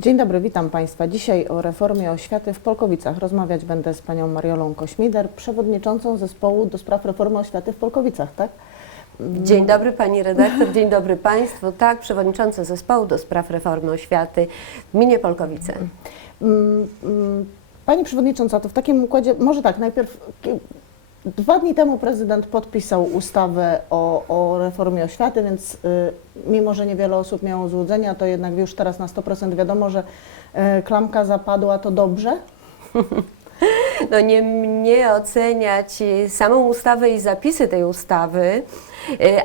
Dzień dobry, witam Państwa. Dzisiaj o reformie oświaty w Polkowicach. Rozmawiać będę z panią Mariolą Kośmider, przewodniczącą zespołu do spraw reformy oświaty w Polkowicach, tak? Dzień dobry Pani redaktor, dzień dobry Państwu. Tak, przewodnicząca zespołu do spraw reformy oświaty w gminie Polkowice. Mm, mm, Pani przewodnicząca, to w takim układzie, może tak, najpierw dwa dni temu prezydent podpisał ustawę o, o reformie oświaty, więc y, mimo, że niewiele osób miało złudzenia, to jednak już teraz na 100% wiadomo, że y, klamka zapadła, to dobrze. No nie mnie oceniać samą ustawę i zapisy tej ustawy,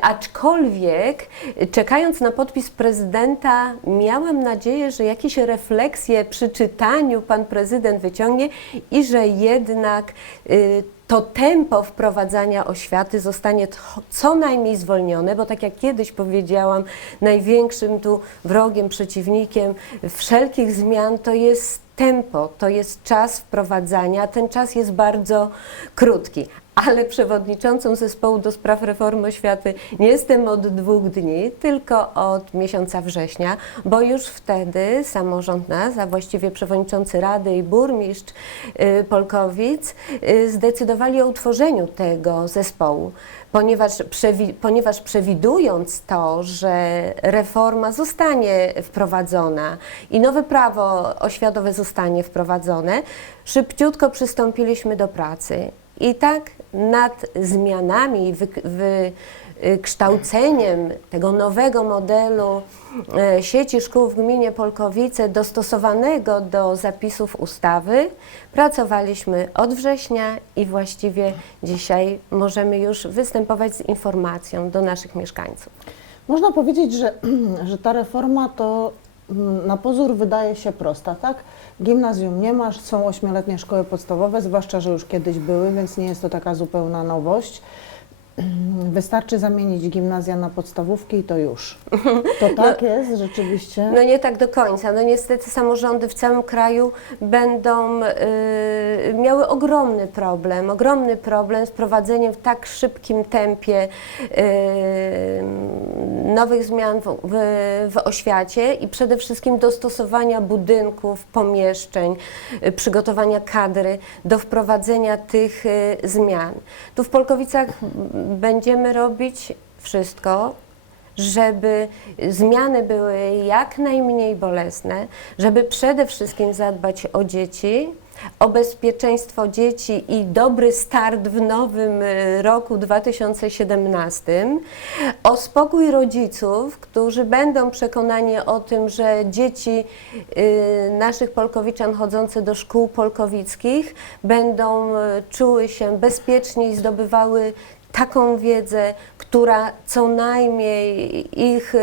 aczkolwiek y, czekając na podpis prezydenta miałam nadzieję, że jakieś refleksje przy czytaniu pan prezydent wyciągnie i że jednak y, to tempo wprowadzania oświaty zostanie co najmniej zwolnione, bo tak jak kiedyś powiedziałam, największym tu wrogiem, przeciwnikiem wszelkich zmian to jest tempo, to jest czas wprowadzania, ten czas jest bardzo krótki. Ale przewodniczącą zespołu do spraw reformy oświaty nie jestem od dwóch dni, tylko od miesiąca września, bo już wtedy samorząd nas, a właściwie przewodniczący Rady i burmistrz y, Polkowic y, zdecydowali o utworzeniu tego zespołu, ponieważ, przewi- ponieważ przewidując to, że reforma zostanie wprowadzona i nowe prawo oświatowe zostanie wprowadzone, szybciutko przystąpiliśmy do pracy. I tak nad zmianami, wy, wy, y, kształceniem tego nowego modelu e, sieci szkół w gminie Polkowice dostosowanego do zapisów ustawy pracowaliśmy od września i właściwie dzisiaj możemy już występować z informacją do naszych mieszkańców. Można powiedzieć, że, że ta reforma to na pozór wydaje się prosta, tak? Gimnazjum nie ma, są ośmioletnie szkoły podstawowe, zwłaszcza, że już kiedyś były, więc nie jest to taka zupełna nowość. Wystarczy zamienić gimnazja na podstawówki i to już. To tak jest rzeczywiście. No nie tak do końca. No niestety samorządy w całym kraju będą y, miały ogromny problem, ogromny problem z prowadzeniem w tak szybkim tempie y, nowych zmian w, w, w oświacie i przede wszystkim dostosowania budynków, pomieszczeń, y, przygotowania kadry do wprowadzenia tych y, zmian. Tu w Polkowicach będziemy robić wszystko, żeby zmiany były jak najmniej bolesne, żeby przede wszystkim zadbać o dzieci, o bezpieczeństwo dzieci i dobry start w nowym y, roku 2017, o spokój rodziców, którzy będą przekonani o tym, że dzieci y, naszych polkowiczan chodzące do szkół polkowickich będą y, czuły się bezpiecznie i zdobywały taką wiedzę, która co najmniej ich y,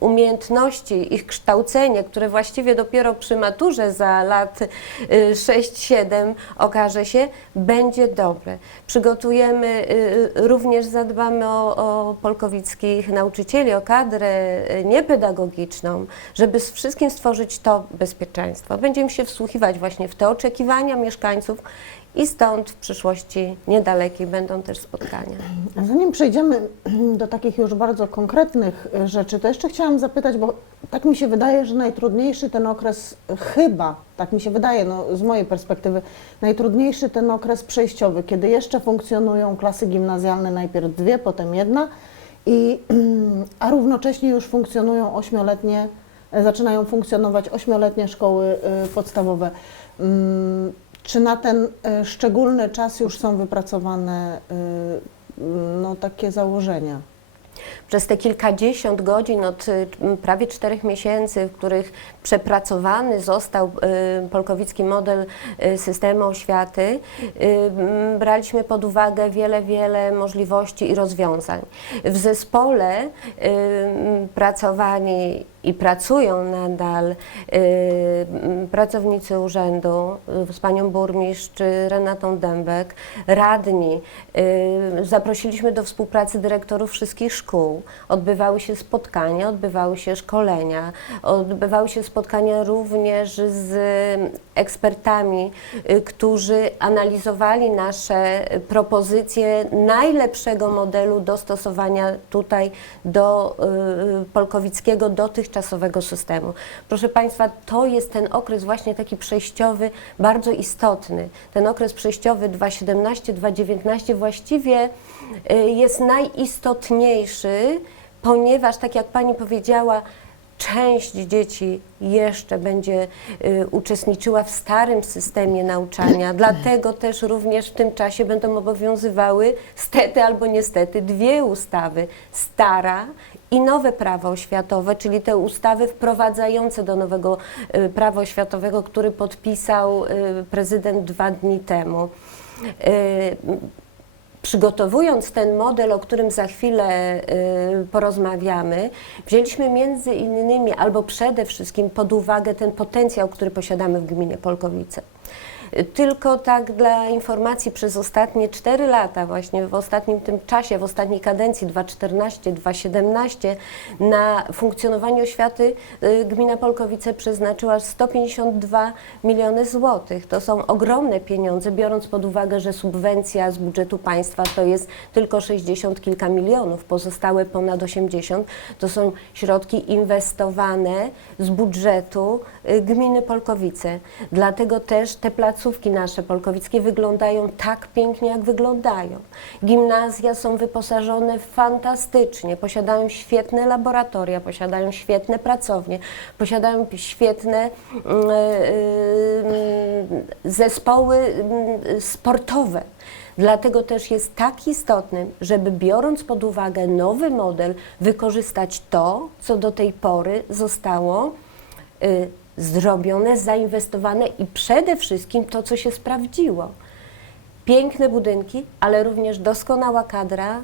umiejętności, ich kształcenie, które właściwie dopiero przy maturze za lat y, 6-7 okaże się, będzie dobre. Przygotujemy, y, również zadbamy o, o polkowickich nauczycieli, o kadrę y, niepedagogiczną, żeby z wszystkim stworzyć to bezpieczeństwo. Będziemy się wsłuchiwać właśnie w te oczekiwania mieszkańców i stąd w przyszłości niedalekiej będą też spotkania. Zanim przejdziemy do takich już bardzo konkretnych rzeczy, to jeszcze chciałam zapytać, bo tak mi się wydaje, że najtrudniejszy ten okres, chyba, tak mi się wydaje, no, z mojej perspektywy, najtrudniejszy ten okres przejściowy, kiedy jeszcze funkcjonują klasy gimnazjalne, najpierw dwie, potem jedna, i, a równocześnie już funkcjonują ośmioletnie, zaczynają funkcjonować ośmioletnie szkoły e, podstawowe. Czy na ten e, szczególny czas już są wypracowane e, no, takie założenia? Przez te kilkadziesiąt godzin od y, prawie czterech miesięcy, w których przepracowany został y, polkowicki model y, systemu oświaty, braliśmy pod uwagę wiele, wiele możliwości i rozwiązań. W zespole pracowali i pracują nadal pracownicy urzędu z panią burmistrz Renatą Dębek, radni. Zaprosiliśmy do współpracy dyrektorów wszystkich szkół. Odbywały się spotkania, odbywały się szkolenia, odbywały się spotkania również z ekspertami, y, którzy analizowali nasze propozycje najlepszego modelu dostosowania tutaj do y, polkowickiego dotychczasowego systemu. Proszę Państwa, to jest ten okres właśnie taki przejściowy, bardzo istotny. Ten okres przejściowy 2017-2019 właściwie jest najistotniejszy, ponieważ tak jak Pani powiedziała, część dzieci jeszcze będzie y, uczestniczyła w starym systemie nauczania, dlatego też również w tym czasie będą obowiązywały stety albo niestety dwie ustawy, stara i nowe prawo oświatowe, czyli te ustawy wprowadzające do nowego y, prawa oświatowego, który podpisał y, prezydent dwa dni temu. Y, Przygotowując ten model, o którym za chwilę y, porozmawiamy, wzięliśmy między innymi albo przede wszystkim pod uwagę ten potencjał, który posiadamy w gminie Polkowice. Tylko tak dla informacji, przez ostatnie 4 lata, właśnie w ostatnim tym czasie, w ostatniej kadencji 2014-2017, na funkcjonowanie oświaty y, gmina Polkowice przeznaczyła 152 miliony złotych. To są ogromne pieniądze, biorąc pod uwagę, że subwencja z budżetu państwa to jest tylko 60 kilka milionów, pozostałe ponad 80 to są środki inwestowane z budżetu y, gminy Polkowice. Dlatego też te placówki nasze polkowickie wyglądają tak pięknie, jak wyglądają. Gimnazja są wyposażone fantastycznie, posiadają świetne laboratoria, posiadają świetne pracownie, posiadają świetne mm, y, y, zespoły mm, sportowe. Dlatego też jest tak istotnym, żeby biorąc pod uwagę nowy model, wykorzystać to, co do tej pory zostało y, zrobione, zainwestowane i przede wszystkim to, co się sprawdziło. Piękne budynki, ale również doskonała kadra,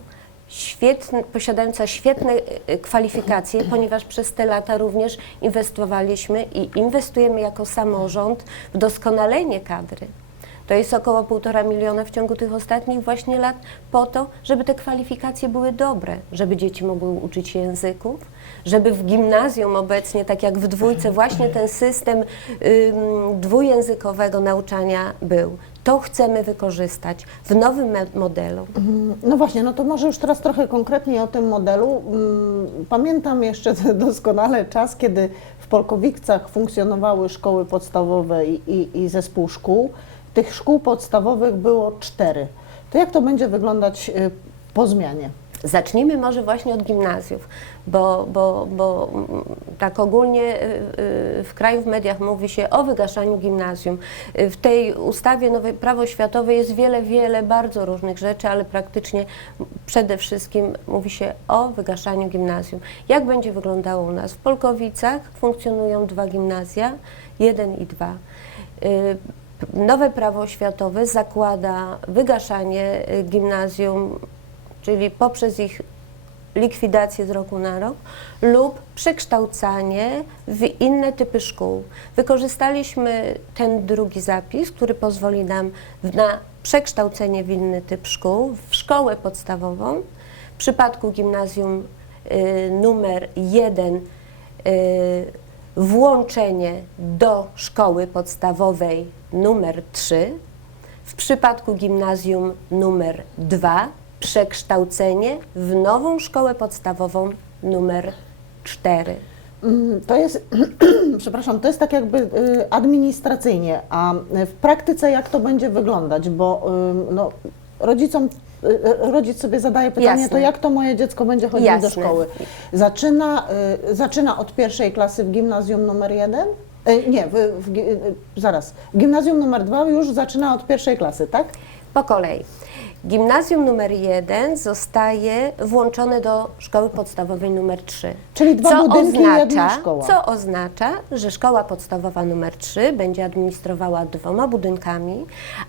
świetne, posiadająca świetne y, kwalifikacje, ponieważ przez te lata również inwestowaliśmy i inwestujemy jako samorząd w doskonalenie kadry. To jest około 1,5 miliona w ciągu tych ostatnich właśnie lat po to, żeby te kwalifikacje były dobre, żeby dzieci mogły uczyć się języków, żeby w gimnazjum obecnie, tak jak w dwójce, właśnie ten system ym, dwujęzykowego nauczania był. To chcemy wykorzystać w nowym modelu. No właśnie, no to może już teraz trochę konkretniej o tym modelu. Mm, Pamiętam jeszcze doskonale czas, kiedy w Polkowicach funkcjonowały szkoły podstawowe i, i, i zespół szkół. Tych szkół podstawowych było cztery. To jak to będzie wyglądać y, po zmianie? Zacznijmy może właśnie od gimnazjów, bo, bo, bo mm, tak ogólnie y, y, w kraju w mediach mówi się o wygaszaniu gimnazjum. W tej ustawie nowej prawo oświatowe jest wiele, wiele bardzo różnych rzeczy, ale praktycznie przede wszystkim mówi się o wygaszaniu gimnazjum. Jak będzie wyglądało u nas? W Polkowicach funkcjonują dwa gimnazja, jeden i dwa. Nowe prawo oświatowe zakłada wygaszanie y, gimnazjum czyli poprzez ich likwidację z roku na rok lub przekształcanie w inne typy szkół. Wykorzystaliśmy ten drugi zapis, który pozwoli nam na przekształcenie w inny typ szkół, w szkołę podstawową. W przypadku gimnazjum y, numer 1 y, włączenie do szkoły podstawowej numer 3. W przypadku gimnazjum numer 2 przekształcenie w nową szkołę podstawową numer 4. Mm, To jest, przepraszam, to jest tak jakby y, administracyjnie, a w praktyce jak to będzie wyglądać? Bo no, rodzicom, y, y, rodzic sobie zadaje pytanie, Jasne. to jak to moje dziecko będzie chodziło do szkoły? Zaczyna, zaczyna od pierwszej klasy w gimnazjum numer jeden? Y, Nie, w, w, gi- y, zaraz. Gimnazjum numer dwa już zaczyna od pierwszej klasy, tak? Po kolei. Gimnazjum numer 1 zostaje włączone do szkoły podstawowej numer 3. Czyli dwa budynki, jedna szkoła. Co oznacza, że szkoła podstawowa numer 3 będzie administrowała dwoma budynkami,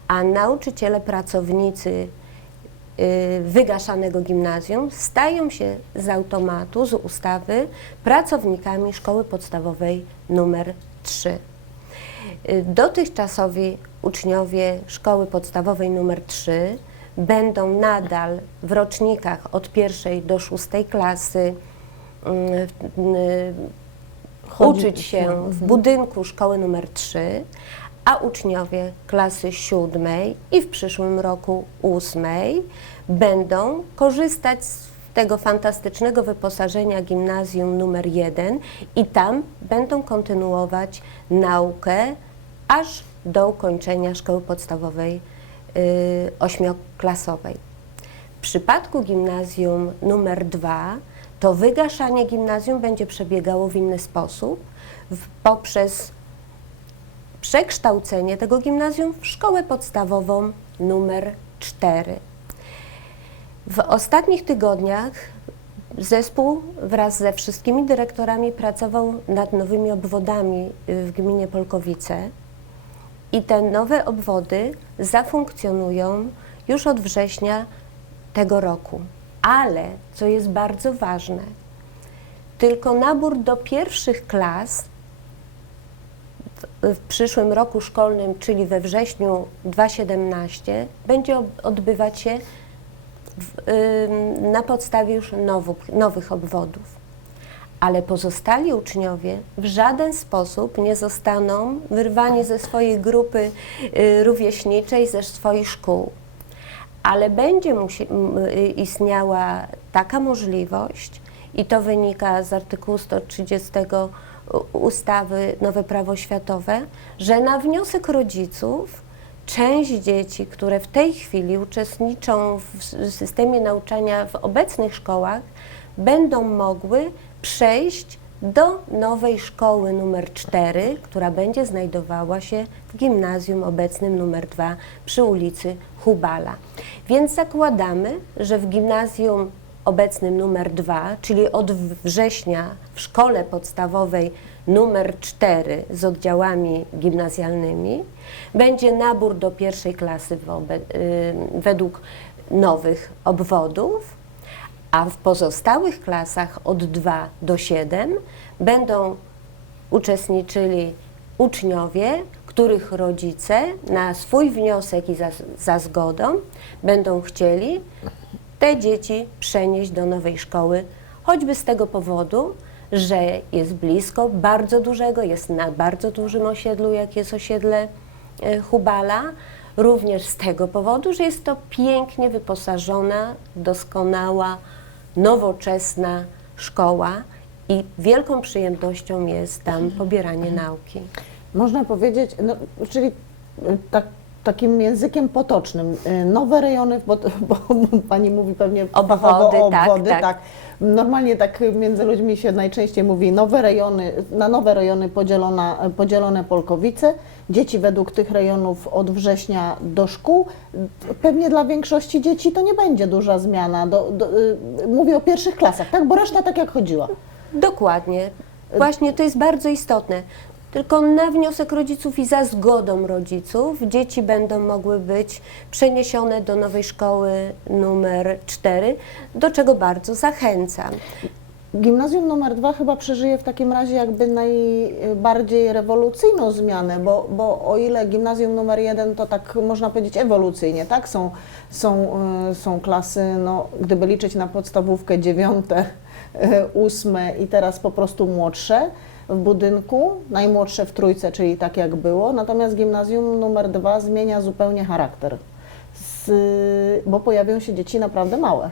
a nauczyciele, pracownicy y, wygaszanego gimnazjum stają się z automatu, z ustawy pracownikami szkoły podstawowej numer 3. Y, Dotychczasowi uczniowie szkoły podstawowej numer 3 będą nadal w rocznikach od pierwszej do szóstej klasy y, Chodzić uczyć się w budynku szkoły numer 3, a uczniowie klasy siódmej i w przyszłym roku ósmej będą korzystać z tego fantastycznego wyposażenia gimnazjum numer 1 i tam będą kontynuować naukę aż do ukończenia szkoły podstawowej y, ośmioklasowej. W przypadku gimnazjum numer 2 to wygaszanie gimnazjum będzie przebiegało w inny sposób w, poprzez przekształcenie tego gimnazjum w szkołę podstawową numer 4. W ostatnich tygodniach zespół wraz ze wszystkimi dyrektorami pracował nad nowymi obwodami y, w gminie Polkowice i te nowe obwody zafunkcjonują już od września tego roku. Ale, co jest bardzo ważne, tylko nabór do pierwszych klas w, przyszłym roku szkolnym, czyli we wrześniu 2017, będzie odbywać się na podstawie już nowych, nowych obwodów. Ale pozostali uczniowie w żaden sposób nie zostaną wyrwani ze swojej grupy y, rówieśniczej, ze swoich szkół. Ale będzie y, istniała taka możliwość, i to wynika z artykułu 130 u- ustawy Nowe Prawo Oświatowe, że na wniosek rodziców część dzieci, które w tej chwili uczestniczą w systemie nauczania w obecnych szkołach, będą mogły przejść do nowej szkoły numer 4, która będzie znajdowała się w gimnazjum obecnym numer 2 przy ulicy Hubala. Więc zakładamy, że w gimnazjum obecnym numer 2, czyli od września w szkole podstawowej numer 4 z oddziałami gimnazjalnymi. Będzie nabór do pierwszej klasy y, według nowych obwodów, a w pozostałych klasach od 2 do 7 będą uczestniczyli uczniowie, których rodzice na swój wniosek i za, za zgodą będą chcieli te dzieci przenieść do nowej szkoły, choćby z tego powodu, że jest blisko bardzo dużego, jest na bardzo dużym osiedlu, jak jest osiedle e, Hubala, również z tego powodu, że jest to pięknie wyposażona, doskonała, nowoczesna szkoła i wielką przyjemnością jest tam pobieranie nauki. Można powiedzieć, no, czyli y, tak, takim językiem potocznym, y, nowe rejony, bo, bo Pani mówi pewnie Obwody, tak, obwody, tak. Normalnie tak między ludźmi się najczęściej mówi nowe rejony, na nowe rejony podzielona, podzielone Polkowice, dzieci według tych rejonów od września do szkół. Pewnie dla większości dzieci to nie będzie duża zmiana, do, do, y, mówię o pierwszych klasach, tak? Bo reszta tak jak chodziła. Dokładnie. Właśnie to jest bardzo istotne. Tylko na wniosek rodziców i za zgodą rodziców dzieci będą mogły być przeniesione do nowej szkoły numer 4, do czego bardzo zachęcam. Gimnazjum numer dwa chyba przeżyje w takim razie jakby najbardziej rewolucyjną zmianę, bo, bo o ile gimnazjum numer jeden to tak można powiedzieć ewolucyjnie, tak? Są, są, y, są klasy, no, gdyby liczyć na podstawówkę dziewiąte, y, ósme i teraz po prostu młodsze w budynku, najmłodsze w trójce, czyli tak jak było, natomiast gimnazjum numer dwa zmienia zupełnie charakter, z, bo pojawią się dzieci naprawdę małe.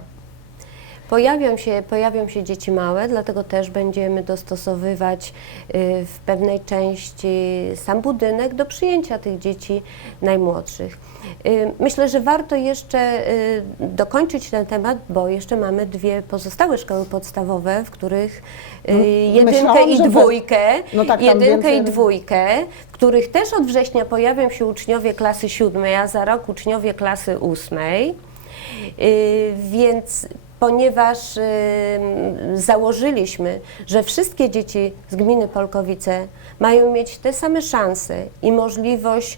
Pojawią się, pojawią się dzieci małe, dlatego też będziemy dostosowywać y, w pewnej części sam budynek do przyjęcia tych dzieci najmłodszych. Y, Myślę, że warto jeszcze y, dokończyć ten temat, bo jeszcze mamy dwie pozostałe szkoły podstawowe, w których y, No, jedynkę myślałam, i dwójkę, No tak, jedynkę i dwójkę, w których też od września pojawią się uczniowie klasy siódmej, a za rok uczniowie klasy ósmej. Więc ponieważ założyliśmy, że wszystkie dzieci z gminy Polkowice mają mieć te same szanse i możliwość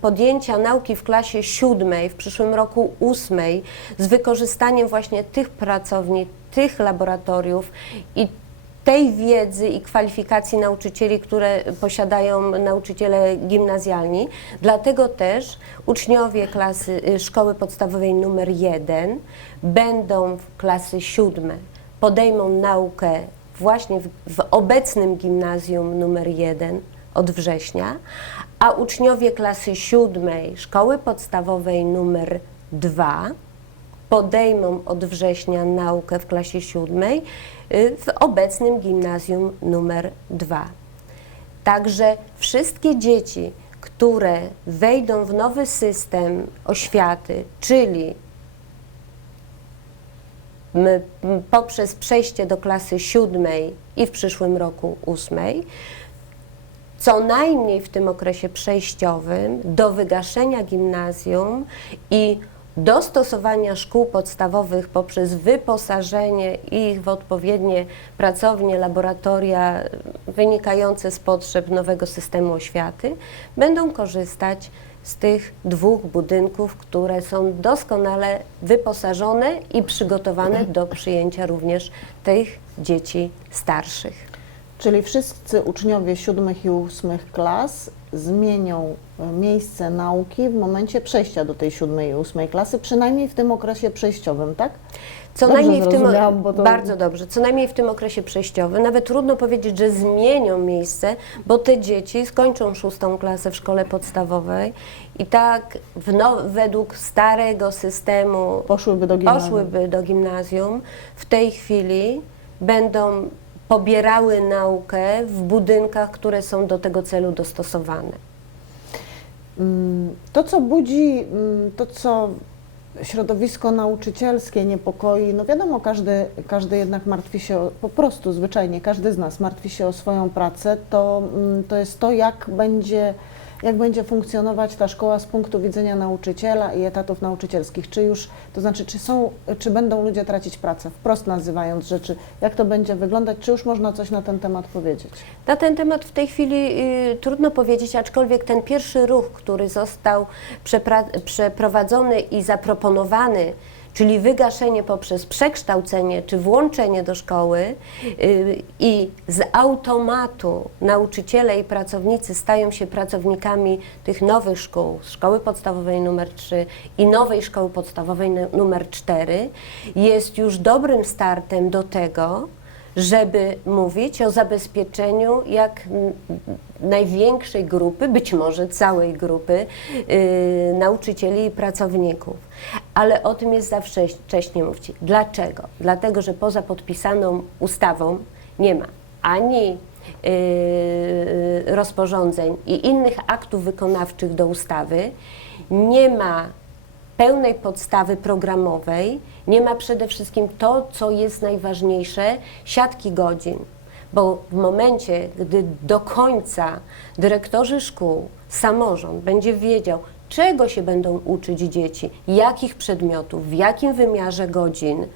podjęcia nauki w klasie siódmej, w przyszłym roku ósmej, z wykorzystaniem właśnie tych pracowni, tych laboratoriów i tej wiedzy i kwalifikacji nauczycieli, które posiadają nauczyciele gimnazjalni. Dlatego też uczniowie klasy y, szkoły podstawowej numer 1 będą w klasy siódme, podejmą naukę właśnie w, w obecnym gimnazjum numer 1 od września, a uczniowie klasy siódmej szkoły podstawowej numer 2 podejmą od września naukę w klasie siódmej y, w obecnym gimnazjum numer 2. Także wszystkie dzieci, które wejdą w nowy system oświaty, czyli poprzez przejście do klasy siódmej i w przyszłym roku ósmej, co najmniej w tym okresie przejściowym do wygaszenia gimnazjum i dostosowania szkół podstawowych poprzez wyposażenie ich w odpowiednie pracownie, laboratoria wynikające z potrzeb nowego systemu oświaty, będą korzystać z tych dwóch budynków, które są doskonale wyposażone i przygotowane do przyjęcia również tych dzieci starszych. Czyli wszyscy uczniowie siódmych i ósmych klas zmienią e, miejsce nauki w momencie przejścia do tej siódmej i ósmej klasy, przynajmniej w tym okresie przejściowym, tak? Co Dobrze najmniej w tym to- bardzo dobrze, co najmniej w tym okresie przejściowym. Nawet trudno powiedzieć, że zmienią miejsce, bo te dzieci skończą szóstą klasę w szkole podstawowej i tak w no, według starego systemu Poszłyby do poszłyby do gimnazjum. W tej chwili będą pobierały naukę w budynkach, które są do tego celu dostosowane. Mm, To, co budzi, mm, to, co środowisko nauczycielskie niepokoi, no wiadomo, każdy, każdy jednak martwi się, o, po prostu zwyczajnie, każdy z nas martwi się o swoją pracę, to, mm, to jest to, jak będzie, jak będzie funkcjonować ta szkoła z punktu widzenia nauczyciela i etatów nauczycielskich. Czy już, to znaczy, czy są, czy będą ludzie tracić pracę, wprost nazywając rzeczy, jak to będzie wyglądać, czy już można coś na ten temat powiedzieć? Na ten temat w tej chwili y, trudno powiedzieć, aczkolwiek ten pierwszy ruch, który został przeprowadzony i zaproponowany, czyli wygaszenie poprzez przekształcenie czy włączenie do szkoły y, i z automatu nauczyciele i pracownicy stają się pracownikami tych nowych szkół, szkoły podstawowej numer 3 i nowej szkoły podstawowej nu- numer 4, jest już dobrym startem do tego, żeby mówić o zabezpieczeniu jak największej grupy, być może całej grupy y, nauczycieli i pracowników. Ale o tym jest za wcze- wcześnie mówić. Dlaczego? Dlatego, że poza podpisaną ustawą nie ma ani y, rozporządzeń i innych aktów wykonawczych do ustawy, nie ma pełnej podstawy programowej, nie ma przede wszystkim to, co jest najważniejsze, siatki godzin. Bo w momencie, gdy do końca dyrektorzy szkół, samorząd będzie wiedział, czego się będą uczyć dzieci, jakich przedmiotów, w jakim wymiarze godzin,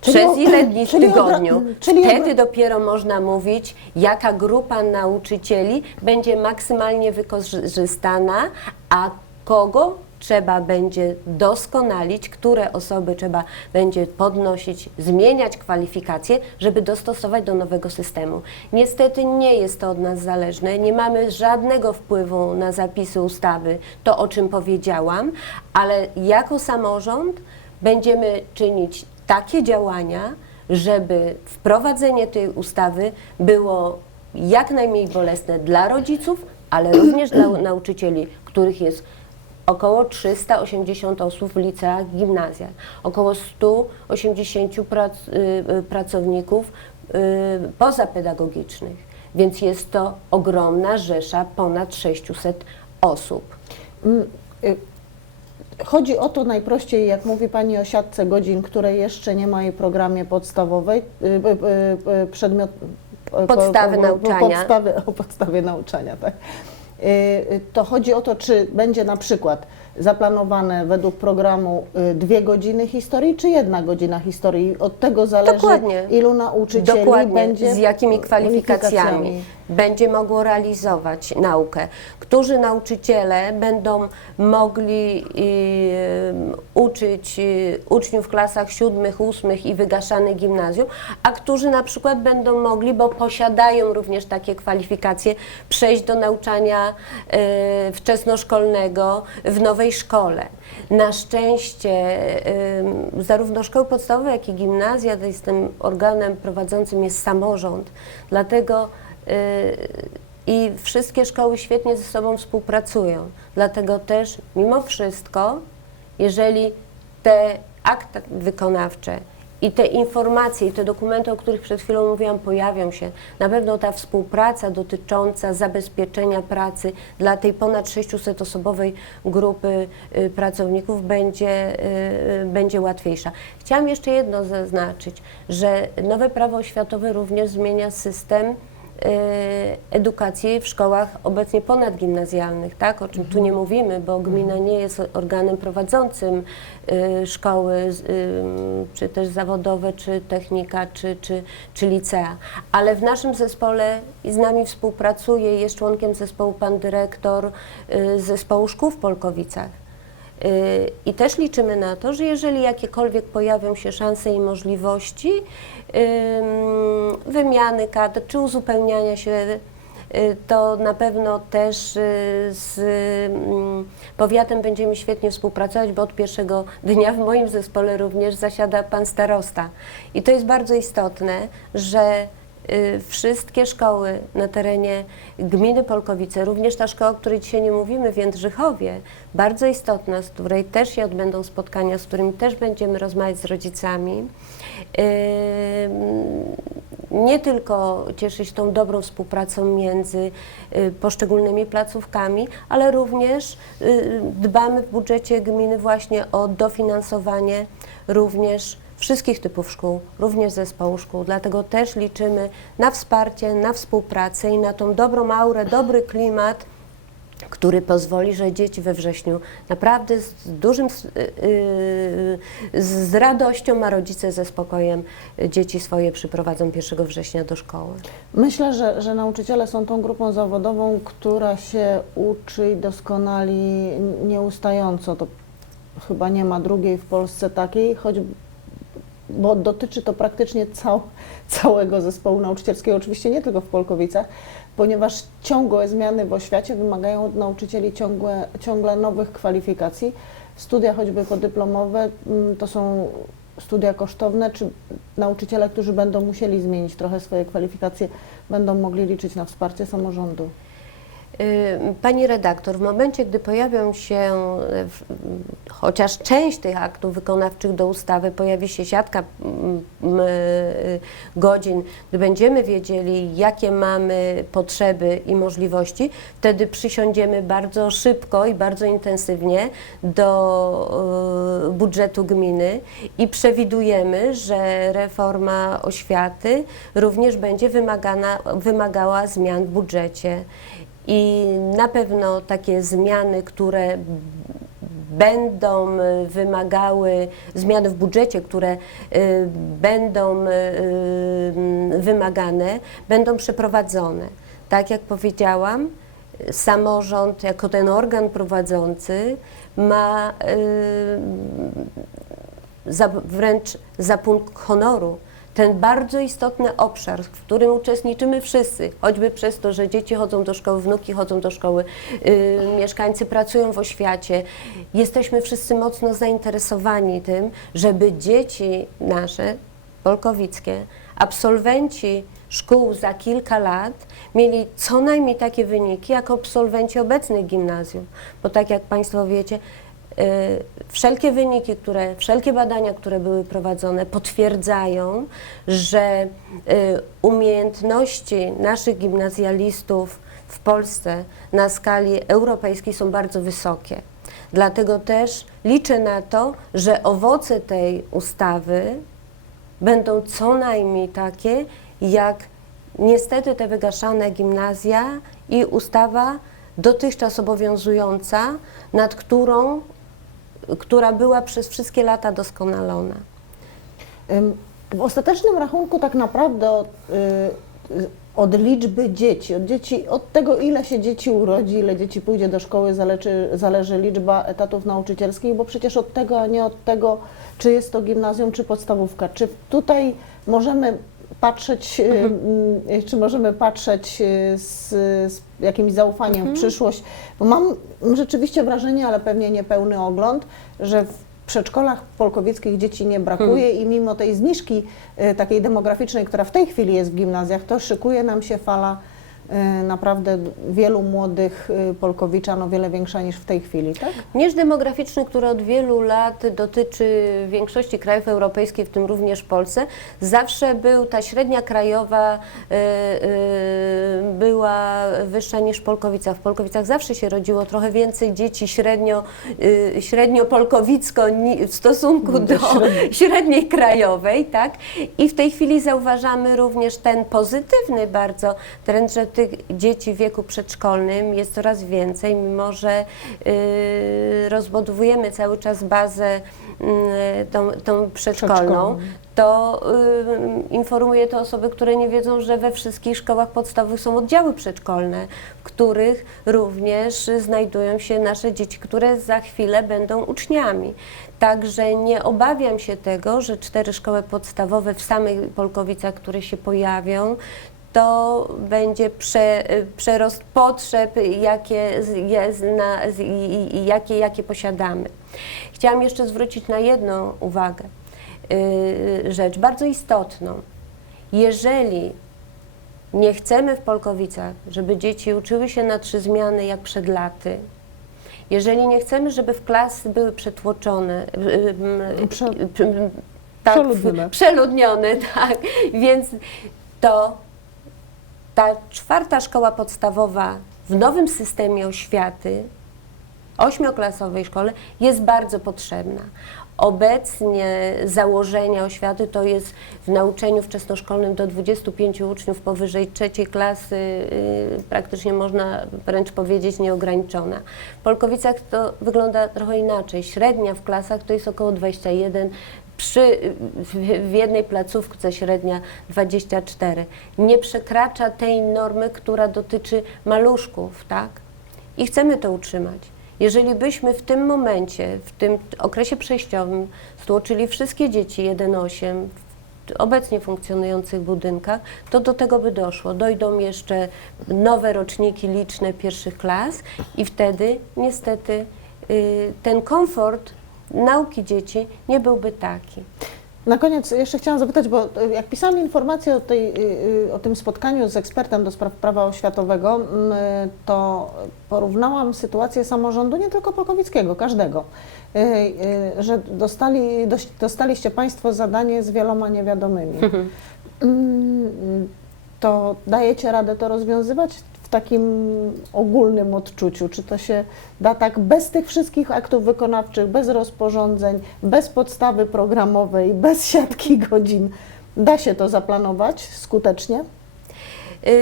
Czyli przez o- ile dni w czyli tygodniu, czyli od- wtedy dopiero można mówić, jaka grupa nauczycieli będzie maksymalnie wykorzystana, a kogo trzeba będzie doskonalić, które osoby trzeba będzie podnosić, zmieniać kwalifikacje, żeby dostosować do nowego systemu. Niestety nie jest to od nas zależne, nie mamy żadnego wpływu na zapisy ustawy, to o czym powiedziałam, ale jako samorząd będziemy czynić takie działania, żeby wprowadzenie tej ustawy było jak najmniej bolesne dla rodziców, ale również dla nauczycieli, których jest około 380 osób w liceach, gimnazjach, około 180 prac, y, y, pracowników y, pozapedagogicznych, więc jest to ogromna rzesza, ponad 600 osób. Mm, Chodzi o to najprościej, jak mówi Pani o siatce godzin, które jeszcze nie ma jej w programie podstawowej, przedmiot... po- Podstawy po- po- nauczania. Podstawy, o podstawie nauczania, tak. Y, y, To chodzi o to, czy będzie na przykład zaplanowane według programu y, dwie godziny historii, czy jedna godzina historii. Od tego zależy, Dokładnie. ilu nauczycieli Dokładnie, będzie... z jakimi kwalifikacjami będzie mogło realizować naukę. Którzy nauczyciele będą mogli y, uczyć y, uczniów w klasach siódmych, ósmych i wygaszanych gimnazjum, a którzy na przykład będą mogli, bo posiadają również takie kwalifikacje, przejść do nauczania y, wczesnoszkolnego w nowej szkole. Na szczęście zarówno szkoły podstawowe, jak i gimnazja, to jest tym organem prowadzącym jest samorząd, dlatego i wszystkie szkoły świetnie ze sobą współpracują. Dlatego też mimo wszystko, jeżeli te akta wykonawcze i te informacje, i te dokumenty, o których przed chwilą mówiłam, pojawią się. Na pewno ta współpraca dotycząca zabezpieczenia pracy dla tej ponad 600-osobowej grupy y, pracowników będzie, y, będzie łatwiejsza. Chciałam jeszcze jedno zaznaczyć, że nowe prawo oświatowe również zmienia system y, edukacji w szkołach obecnie ponadgimnazjalnych, tak? o czym tu nie mówimy, bo gmina nie jest organem prowadzącym y, szkoły, y, czy też zawodowe, czy technika, czy, czy, czy licea. Ale w naszym zespole i z nami współpracuje, jest członkiem zespołu pan dyrektor y, zespołu szkół w Polkowicach. Y, I też liczymy na to, że jeżeli jakiekolwiek pojawią się szanse i możliwości ym, wymiany kadr czy uzupełniania się, y, to na pewno też y, z ym, powiatem będziemy świetnie współpracować, bo od pierwszego dnia w moim zespole również zasiada pan starosta. I to jest bardzo istotne, że wszystkie szkoły na terenie gminy Polkowice, również ta szkoła, o której dzisiaj nie mówimy w Jędrzychowie, bardzo istotna, z której też się odbędą spotkania, z którymi też będziemy rozmawiać z rodzicami, ym, nie tylko cieszy się tą dobrą współpracą między y, poszczególnymi placówkami, ale również y, dbamy w budżecie gminy właśnie o dofinansowanie również wszystkich typów szkół, również zespołu szkół. Dlatego też liczymy na wsparcie, na współpracę i na tą dobrą aurę, dobry klimat, który pozwoli, że dzieci we wrześniu naprawdę z dużym, s- yy, z radością, a rodzice ze spokojem y, dzieci swoje przyprowadzą 1 września do szkoły. Myślę, że, że nauczyciele są tą grupą zawodową, która się uczy i doskonali nieustająco. To chyba nie ma drugiej w Polsce takiej, choć bo dotyczy to praktycznie cał, całego zespołu nauczycielskiego, oczywiście nie tylko w Polkowicach, ponieważ ciągłe zmiany w oświacie wymagają od nauczycieli ciągłe, ciągle nowych kwalifikacji. Studia choćby podyplomowe mm, to są studia kosztowne, czy nauczyciele, którzy będą musieli zmienić trochę swoje kwalifikacje, będą mogli liczyć na wsparcie samorządu. Y, Pani redaktor, w momencie, gdy pojawią się y, w- chociaż część tych aktów wykonawczych do ustawy, pojawi się siatka mm, y, godzin, gdy będziemy wiedzieli, jakie mamy potrzeby i możliwości, wtedy przysiądziemy bardzo szybko i bardzo intensywnie do budżetu gminy i przewidujemy, że reforma oświaty również będzie wymagana, wymagała zmian w budżecie. I na pewno takie zmiany, które będą y, wymagały zmiany w budżecie, które y, będą y, wymagane, będą przeprowadzone. Tak jak powiedziałam, samorząd jako ten organ prowadzący ma wręcz za punkt honoru ten bardzo istotny obszar, w którym uczestniczymy wszyscy, choćby przez to, że dzieci chodzą do szkoły, wnuki chodzą do szkoły, y, mieszkańcy pracują w oświacie. Jesteśmy wszyscy mocno zainteresowani tym, żeby dzieci nasze, polkowickie, absolwenci szkół za kilka lat mieli co najmniej takie wyniki, jak absolwenci obecnych gimnazjum. Bo tak jak Państwo wiecie, wszelkie wyniki, które, wszelkie badania, które były prowadzone, potwierdzają, że y, umiejętności naszych gimnazjalistów w Polsce na skali europejskiej są bardzo wysokie. Dlatego też liczę na to, że owoce tej ustawy będą co najmniej takie, jak niestety te wygaszane gimnazja i ustawa dotychczas obowiązująca, nad którą, która była przez wszystkie lata doskonalona. W ostatecznym rachunku tak naprawdę od, y, od liczby dzieci, od, dzieci, od tego ile się dzieci urodzi, ile dzieci pójdzie do szkoły zależy, zależy liczba etatów nauczycielskich, bo przecież od tego, a nie od tego, czy jest to gimnazjum, czy podstawówka. Czy tutaj możemy patrzeć, y, y, czy możemy patrzeć y, z, z jakimś zaufaniem w przyszłość, bo mam rzeczywiście wrażenie, ale pewnie niepełny ogląd, że w przedszkolach polkowieckich dzieci nie brakuje i mimo tej zniżki takiej demograficznej, która w tej chwili jest w gimnazjach, to szykuje nam się fala naprawdę wielu młodych y, Polkowiczan o wiele większa niż w tej chwili, tak? Niż demograficzny, który od wielu lat dotyczy większości krajów europejskich, w tym również Polsce, zawsze był, ta średnia krajowa y, y, była wyższa niż w Polkowicach. W Polkowicach zawsze się rodziło trochę więcej dzieci średnio, średnio polkowicko w stosunku Do do średniej. średniej krajowej, tak? I w tej chwili zauważamy również ten pozytywny bardzo trend, że tych dzieci w wieku przedszkolnym jest coraz więcej, mimo że y, rozbudowujemy cały czas bazę y, tą, tą przedszkolną. Przedszkolną. To y, informuje to osoby, które nie wiedzą, że we wszystkich szkołach podstawowych są oddziały przedszkolne, w których również znajdują się nasze dzieci, które za chwilę będą uczniami. Także nie obawiam się tego, że cztery szkoły podstawowe w samych Polkowicach, które się pojawią, to będzie prze, przerost potrzeb, jakie, na, jakie, jakie posiadamy. Chciałam jeszcze zwrócić na jedną uwagę, yy, rzecz bardzo istotną. Jeżeli nie chcemy w Polkowicach, żeby dzieci uczyły się na trzy zmiany jak przed laty, jeżeli nie chcemy, żeby w klasy były przetłoczone, y, y, Prze- tak, Przeludnione. przeludnione, tak, więc to ta czwarta szkoła podstawowa w nowym systemie oświaty, ośmioklasowej szkole, jest bardzo potrzebna. Obecnie założenia oświaty to jest w nauczeniu wczesnoszkolnym do 25 uczniów powyżej trzeciej klasy, yy, praktycznie można wręcz powiedzieć nieograniczona. W Polkowicach to wygląda trochę inaczej. Średnia w klasach to jest około 21, przy, w, jednej placówce średnia 24. Nie przekracza tej normy, która dotyczy maluszków, tak? I chcemy to utrzymać. Jeżeli byśmy w tym momencie, w tym okresie przejściowym stłoczyli wszystkie dzieci 1-8 w obecnie funkcjonujących budynkach, to do tego by doszło. Dojdą jeszcze nowe roczniki liczne pierwszych klas i wtedy niestety y, ten komfort nauki dzieci nie byłby taki. Na koniec jeszcze chciałam zapytać, bo y, jak pisałam informację o, tej, y, y, o tym spotkaniu z ekspertem do spraw prawa oświatowego, to porównałam sytuację samorządu nie tylko polkowickiego, każdego, że dostali, dostaliście Państwo zadanie z wieloma niewiadomymi. Mm, To dajecie radę to rozwiązywać takim ogólnym odczuciu? Czy to się da tak bez tych wszystkich aktów wykonawczych, bez rozporządzeń, bez podstawy programowej, bez siatki godzin? Da się to zaplanować skutecznie? Y,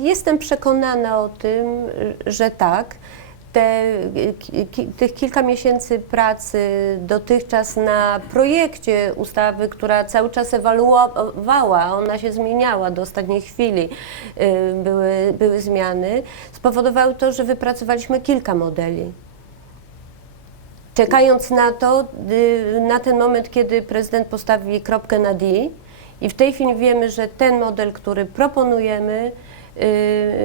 Jestem przekonana o tym, że tak. Te, ki- tych kilka miesięcy pracy dotychczas na projekcie ustawy, która cały czas ewoluowała, ona się zmieniała do ostatniej chwili, y, były, były zmiany, spowodowały to, że wypracowaliśmy kilka modeli. Czekając na to, y, na ten moment, kiedy prezydent postawi kropkę na D, i w tej chwili wiemy, że ten model, który proponujemy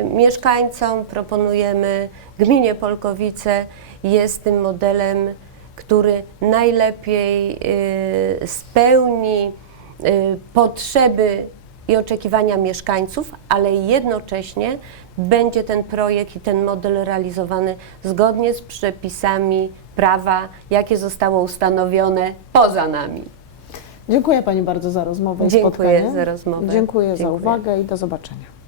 mieszkańcom, proponujemy gminie Polkowice, jest tym modelem, który najlepiej y, spełni y, potrzeby i oczekiwania mieszkańców, ale jednocześnie będzie ten projekt i ten model realizowany zgodnie z przepisami prawa, jakie zostało ustanowione poza nami. Dziękuję Pani bardzo za rozmowę i Dziękuję spotkanie. za rozmowę. Dziękuję, za Dziękuję. uwagę i do zobaczenia.